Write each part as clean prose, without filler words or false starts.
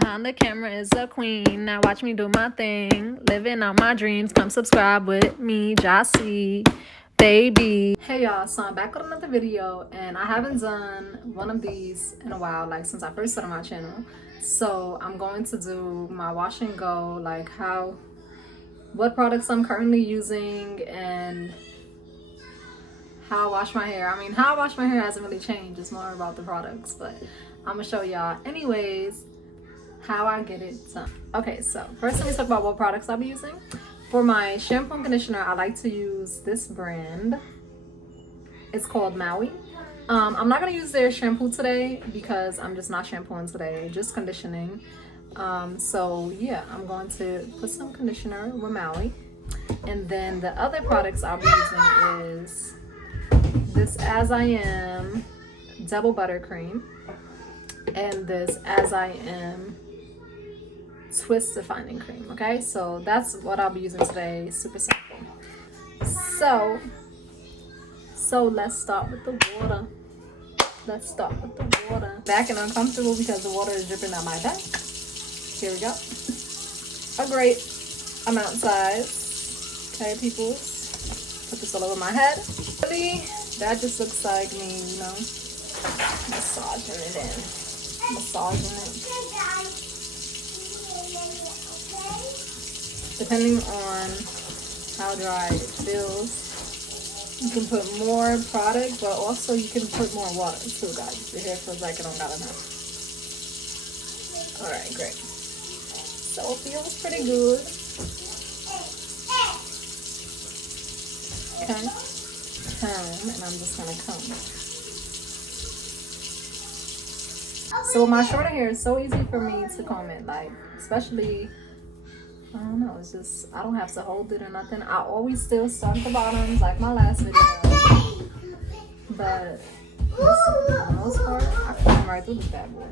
Behind the camera is a queen. Now watch me do my thing. Living out my dreams. Come subscribe with me, Jossie, baby. Hey y'all, so I'm back with another video, and I haven't done one of these in a while, like since I first started my channel. So I'm going to do my wash and go, like what products I'm currently using and how I wash my hair. I mean, how I wash my hair hasn't really changed. It's more about the products, but I'm gonna show y'all anyways how I get it done. Okay, so first let me talk about what products I'll be using. For my shampoo and conditioner, I like to use this brand. It's called Maui. I'm not gonna use their shampoo today because I'm just not shampooing today, just conditioning. So yeah, I'm going to put some conditioner with Maui. And then the other products I'll be using is this As I Am Double Buttercream and this As I Am Twist Defining Cream. Okay, so that's what I'll be using today. Super simple. So let's start with the water. Back and uncomfortable because the water is dripping on my back. Here we go. A great amount size. Okay, people. Put this all over my head. Really, that just looks like me, you know, massaging it in. Massaging it. Depending on how dry it feels, you can put more product, but also you can put more water too, guys. If your hair feels like it don't got enough. Alright, great. So it feels pretty good. Okay. Comb, and I'm just gonna comb. So with my shorter hair, it's so easy for me to comb it, like, especially, I don't know, it's just, I don't have to hold it or nothing. I always still start at the bottoms, like my last video. But for the most part, I comb right through this bad boy.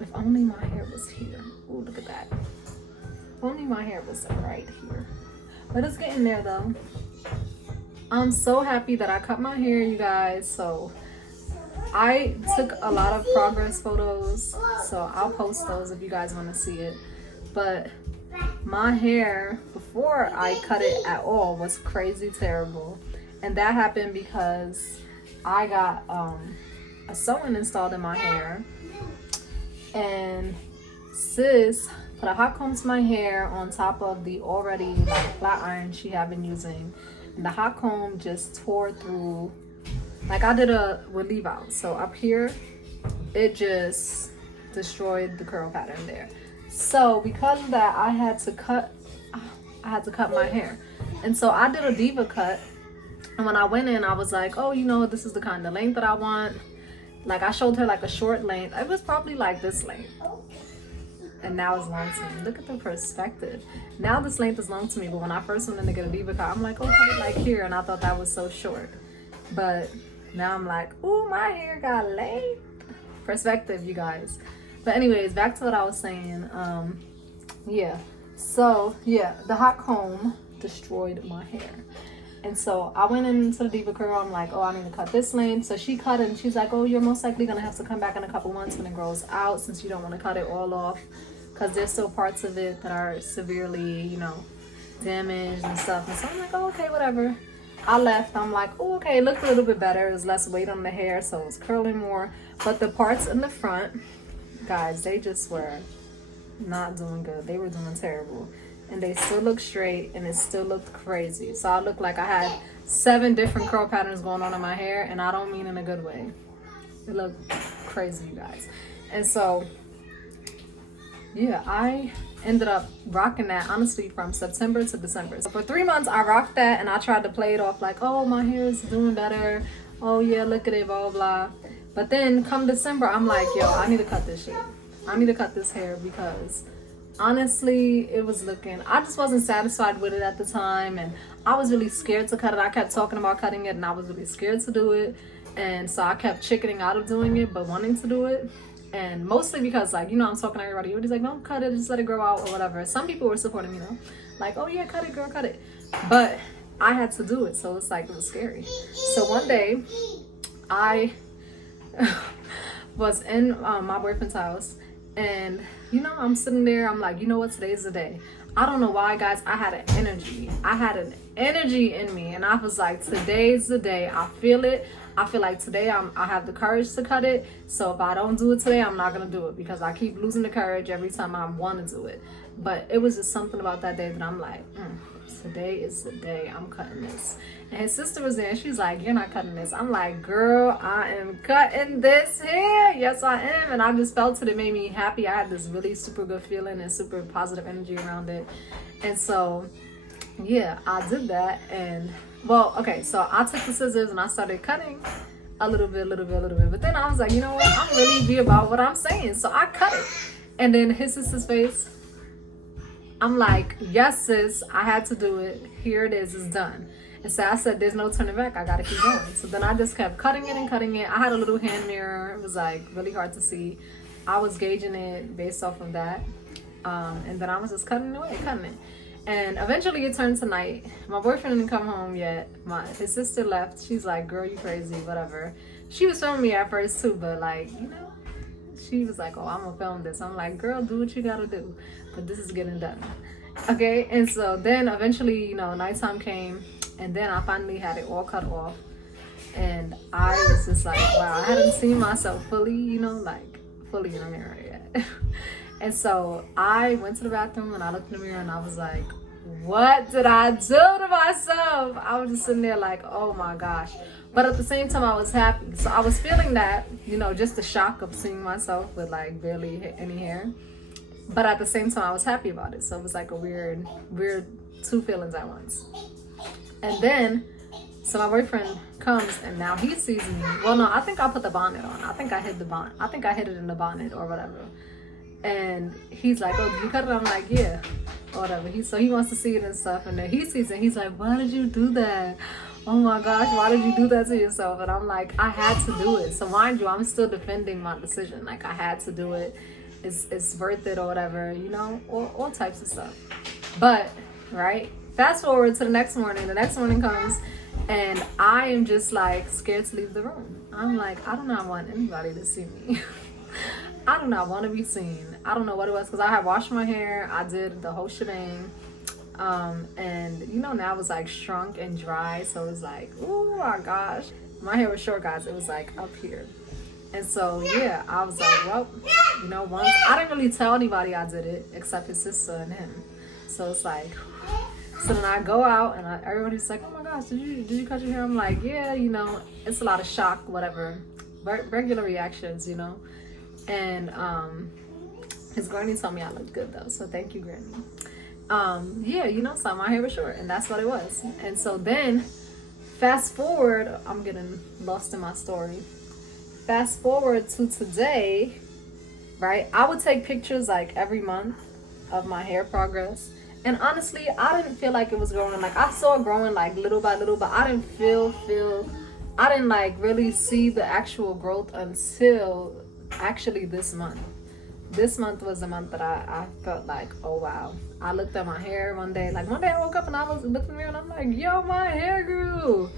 If only my hair was here. Ooh, look at that. If only my hair was right here. But it's getting there though. I'm so happy that I cut my hair, you guys. So I took a lot of progress photos, so I'll post those if you guys want to see it. But my hair before I cut it at all was crazy terrible, and that happened because I got a sewing installed in my hair, and sis put a hot comb to my hair on top of the already like flat iron she had been using, and the hot comb just tore through. Like I did a relieve out, so up here it just destroyed the curl pattern there. So because of that, I had to cut my hair. And so I did a diva cut, and when I went in, I was like, oh, you know, this is the kind of length that I want. Like I showed her like a short length. It was probably like this length, and now it's long to me. Look at the perspective. Now this length is long to me, but when I first went in to get a diva cut, I'm like, oh, cut it like here, and I thought that was so short. But now I'm like, oh, my hair got length. Perspective, you guys. But anyways, back to what I was saying. Yeah. So yeah, the hot comb destroyed my hair. And so I went into the diva curl. I'm like, oh, I need to cut this length. So she cut it, and she's like, oh, you're most likely gonna have to come back in a couple months when it grows out, since you don't want to cut it all off, because there's still parts of it that are severely, you know, damaged and stuff. And so I'm like, oh, okay, whatever. I left. I'm like, oh, okay, it looked a little bit better. There's less weight on the hair, so it's curling more. But the parts in the front, guys, they just were not doing good. They were doing terrible. And they still look straight, and it still looked crazy. So I looked like I had 7 different curl patterns going on in my hair, and I don't mean in a good way. It looked crazy, you guys. And so yeah, I ended up rocking that honestly from September to December. So for 3 months I rocked that, and I tried to play it off like, oh, my hair is doing better, oh yeah, look at it, blah blah. But then come December, I'm like, yo, I need to cut this shit. I need to cut this hair, because honestly it was looking, I just wasn't satisfied with it at the time, and I was really scared to cut it. I kept talking about cutting it, and I was really scared to do it, and so I kept chickening out of doing it but wanting to do it. And mostly because, like, you know, I'm talking to everybody. Everybody's like, don't cut it, just let it grow out or whatever. Some people were supporting me though, like, oh yeah, cut it, girl, cut it. But I had to do it, so it's like, it was scary. So one day I was in my boyfriend's house, And, you know, I'm sitting there. I'm like, you know what? Today's the day. I don't know why, guys. I had an energy. I had an energy in me. And I was like, today's the day. I feel it. I feel like today I have the courage to cut it. So if I don't do it today, I'm not going to do it. Because I keep losing the courage every time I want to do it. But it was just something about that day that I'm like, today is the day I'm cutting this. And his sister was there and she's like, you're not cutting this. I'm like, girl, I am cutting this hair. Yes, I am. And I just felt it. It made me happy. I had this really super good feeling and super positive energy around it. And so, yeah, I did that. And, well, okay, so I took the scissors and I started cutting a little bit. But then I was like, you know what? I'm really be about what I'm saying. So I cut it. And then his sister's face, I'm like, yes, sis, I had to do it. Here it is, it's done. And so I said, there's no turning back. I got to keep going. So then I just kept cutting it and cutting it. I had a little hand mirror. It was like really hard to see. I was gauging it based off of that. And then I was just cutting it. And eventually it turned to night. My boyfriend didn't come home yet. His sister left. She's like, girl, you crazy, whatever. She was filming me at first too, but like, you know, she was like, oh, I'm gonna film this. I'm like, girl, do what you gotta do. But this is getting done. Okay, and so then eventually, you know, nighttime came. And then I finally had it all cut off. And I was just like, wow, I hadn't seen myself fully, you know, like fully in the mirror yet. And so I went to the bathroom and I looked in the mirror and I was like, what did I do to myself? I was just sitting there like, oh my gosh. But at the same time, I was happy. So I was feeling that, you know, just the shock of seeing myself with like barely any hair. But at the same time, I was happy about it. So it was like a weird two feelings at once. And then, so my boyfriend comes and now he sees me. Well, no, I think I put the bonnet on. I think I hid the bonnet. I think I hid it in the bonnet or whatever. And he's like, oh, did you cut it? I'm like, yeah, or whatever. So he wants to see it and stuff. And then he sees it. He's like, why did you do that? Oh my gosh, why did you do that to yourself? And I'm like, I had to do it. So mind you, I'm still defending my decision. Like, I had to do it. It's worth it or whatever, you know, all types of stuff. But, right? Fast forward to the next morning. The next morning comes and I am just like scared to leave the room. I'm like, I do not want anybody to see me. I do not want to be seen. I don't know what it was because I had washed my hair. I did the whole shebang. And you know, now it's like shrunk and dry. So it's like, oh my gosh. My hair was short, guys. It was like up here. And so, yeah, I was like, well, you know, once I didn't really tell anybody I did it except his sister and him. So it's like, so then I go out and everybody's like, oh my gosh, did you cut your hair? I'm like, yeah, you know, it's a lot of shock, whatever, regular reactions, you know. And his granny told me I looked good though, so thank you, granny. Yeah, you know, so my hair was short and that's what it was. And so then fast forward, I'm getting lost in my story. Fast forward to today, right? I would take pictures like every month of my hair progress. And honestly, I didn't feel like it was growing. Like, I saw it growing like little by little, but I didn't I didn't like really see the actual growth until actually this month. This month was the month that I felt like, oh wow. I looked at my hair one day. Like one day I woke up and I was looking in the mirror and I'm like, yo, my hair grew.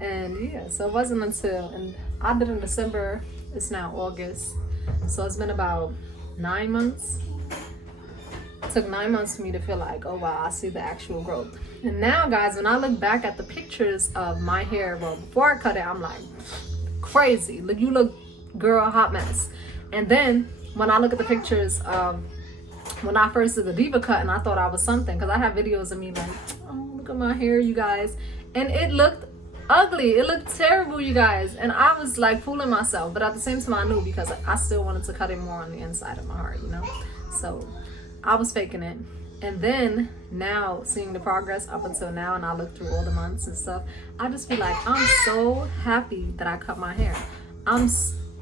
And yeah, so it wasn't until, and I did in December, it's now August. So it's been about 9 months. It took 9 months for me to feel like, oh wow, I see the actual growth. And now guys, when I look back at the pictures of my hair, well, before I cut it, I'm like, crazy. Look, you look, girl, hot mess. And then when I look at the pictures of when I first did the diva cut and I thought I was something, because I have videos of me like, oh, look at my hair, you guys. And it looked ugly. It looked terrible, you guys. And I was like fooling myself. But at the same time, I knew because I still wanted to cut it more on the inside of my heart, you know? So I was faking it. And then now seeing the progress up until now, and I look through all the months and stuff, I just feel like I'm so happy that I cut my hair.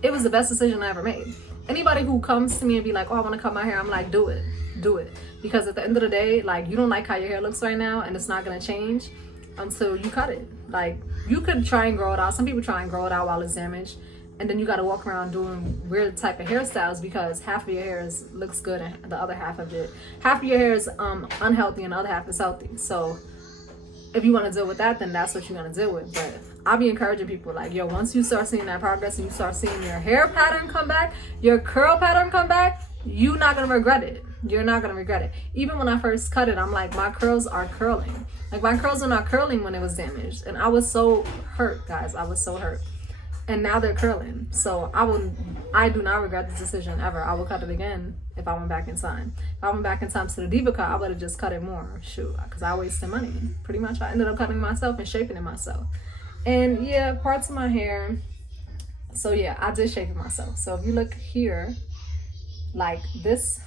It was the best decision I ever made. Anybody who comes to me and be like, oh, I want to cut my hair, I'm like, do it. Because at the end of the day, like, you don't like how your hair looks right now, and it's not going to change until you cut it. Like, you could try and grow it out. Some people try and grow it out while it's damaged, and then you got to walk around doing weird type of hairstyles because half of your hair looks good and the other half of your hair is unhealthy and the other half is healthy. So if you want to deal with that, then that's what you're going to deal with. But I'll be encouraging people like, yo, once you start seeing that progress and you start seeing your hair pattern come back, your curl pattern come back, you're not gonna regret it. You're not gonna regret it. Even when I first cut it, I'm like, my curls are curling. Like, my curls were not curling when it was damaged, and I was so hurt, guys. I was so hurt. And now they're curling. So I do not regret this decision ever. I will cut it again if I went back in time. If I went back in time to the Diva cut, I would have just cut it more. Shoot, because I wasted money. Pretty much, I ended up cutting myself and shaping it myself. And yeah, parts of my hair. So yeah, I did shape it myself. So if you look here, like this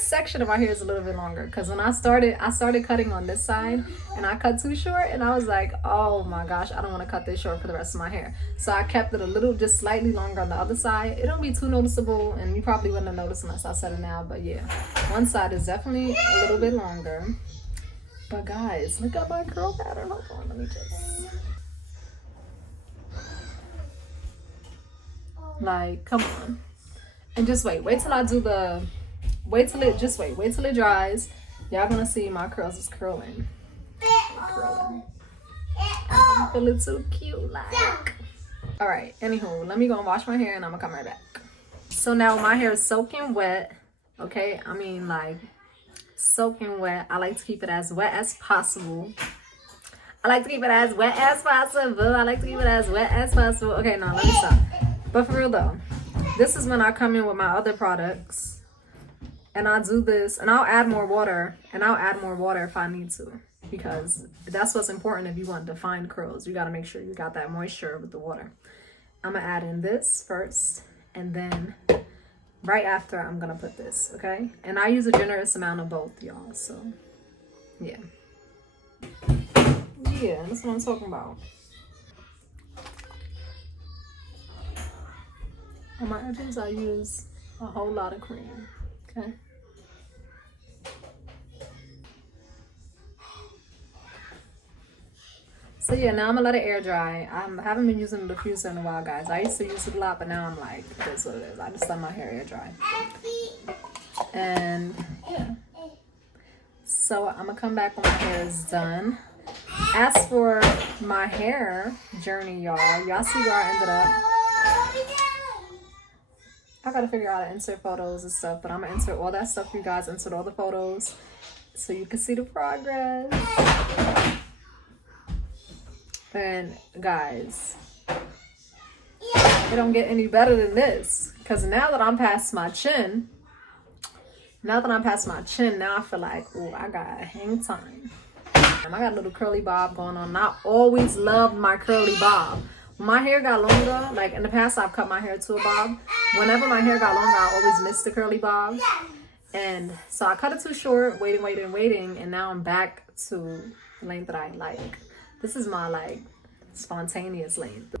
section of my hair is a little bit longer, because when I started cutting on this side and I cut too short, and I was like, oh my gosh, I don't want to cut this short for the rest of my hair. So I kept it a little, just slightly longer on the other side. It don't be too noticeable, and you probably wouldn't have noticed unless I said it now, but yeah, one side is definitely a little bit longer. But guys, look at my curl pattern. Hold on, let me just, like, come on. And just wait till I do the, wait till it dries. Y'all gonna see my curls is curling. I'm feeling so cute, like. All right, anywho, let me go and wash my hair and I'm gonna come right back. So now my hair is soaking wet, okay? I mean, like, soaking wet. I like to keep it as wet as possible. Okay, no, let me stop. But for real though, this is when I come in with my other products. And I'll do this, and I'll add more water, if I need to, because that's what's important if you want defined curls. You got to make sure you got that moisture with the water. I'm going to add in this first, and then right after, I'm going to put this, okay? And I use a generous amount of both, y'all, so yeah. Yeah, that's what I'm talking about. On my edges, I use a whole lot of cream. Okay. So yeah, now I'm gonna let it air dry. I haven't been using the diffuser in a while, guys. I used to use it a lot, but now I'm like, that's what it is. I just let my hair air dry. And yeah. So I'm gonna come back when my hair is done. As for my hair journey, y'all see where I ended up. I gotta figure out how to insert photos and stuff, but I'm gonna insert all that stuff for you guys, insert all the photos so you can see the progress. And guys, it don't get any better than this, because now that I'm past my chin, now I feel like, oh, I got hang time. I got a little curly bob going on. I always loved my curly bob. My hair got longer, like in the past I've cut my hair to a bob. Whenever my hair got longer, I always missed the curly bob. And so I cut it too short, waiting, and now I'm back to the length that I like. This is my like spontaneous length.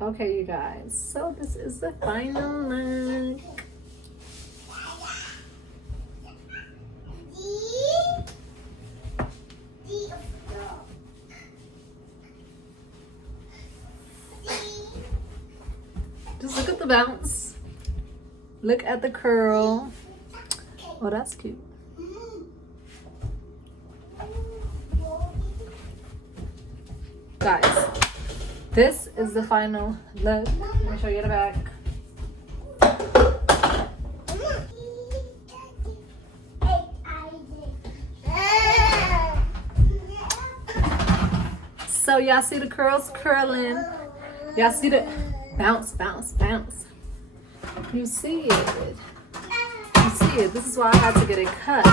Okay, you guys, so this is the final look. Just look at the bounce. Look at the curl. Oh, that's cute. Guys, this is the final look. Let me show you the back. So y'all see the curls curling. Y'all see the bounce. You see it. This is why I had to get it cut,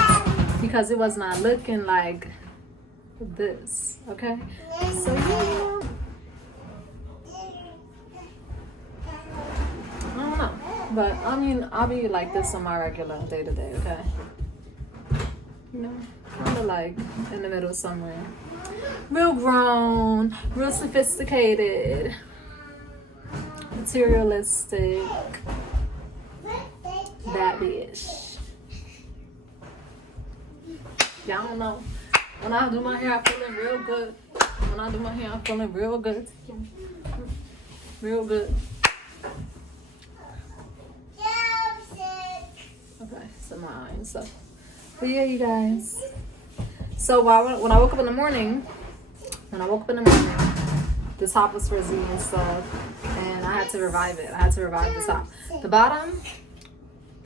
because it was not looking like this. Okay, so yeah, I don't know, but I mean, I'll be like this on my regular day to day. Okay, you know, kind of like in the middle somewhere. Real grown, real sophisticated, materialistic. That bitch. Y'all don't know. When I do my hair, I'm feeling real good. Real good. Okay, so my eye and stuff. But yeah, you guys. So when I woke up in the morning, the top was frizzy and stuff, and I had to revive it. I had to revive the top. The bottom,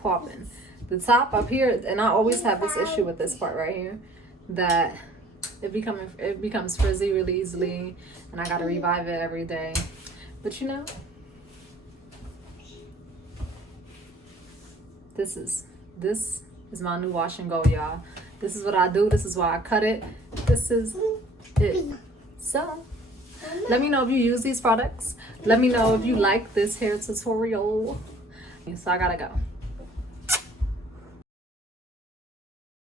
popping. The top up here, and I always have this issue with this part right here, that it becomes frizzy really easily, and I gotta revive it every day. But you know, this is my new wash and go, y'all. This is what I do. This is why I cut it. This is it. So let me know if you use these products. Let me know if you like this hair tutorial. So I gotta go.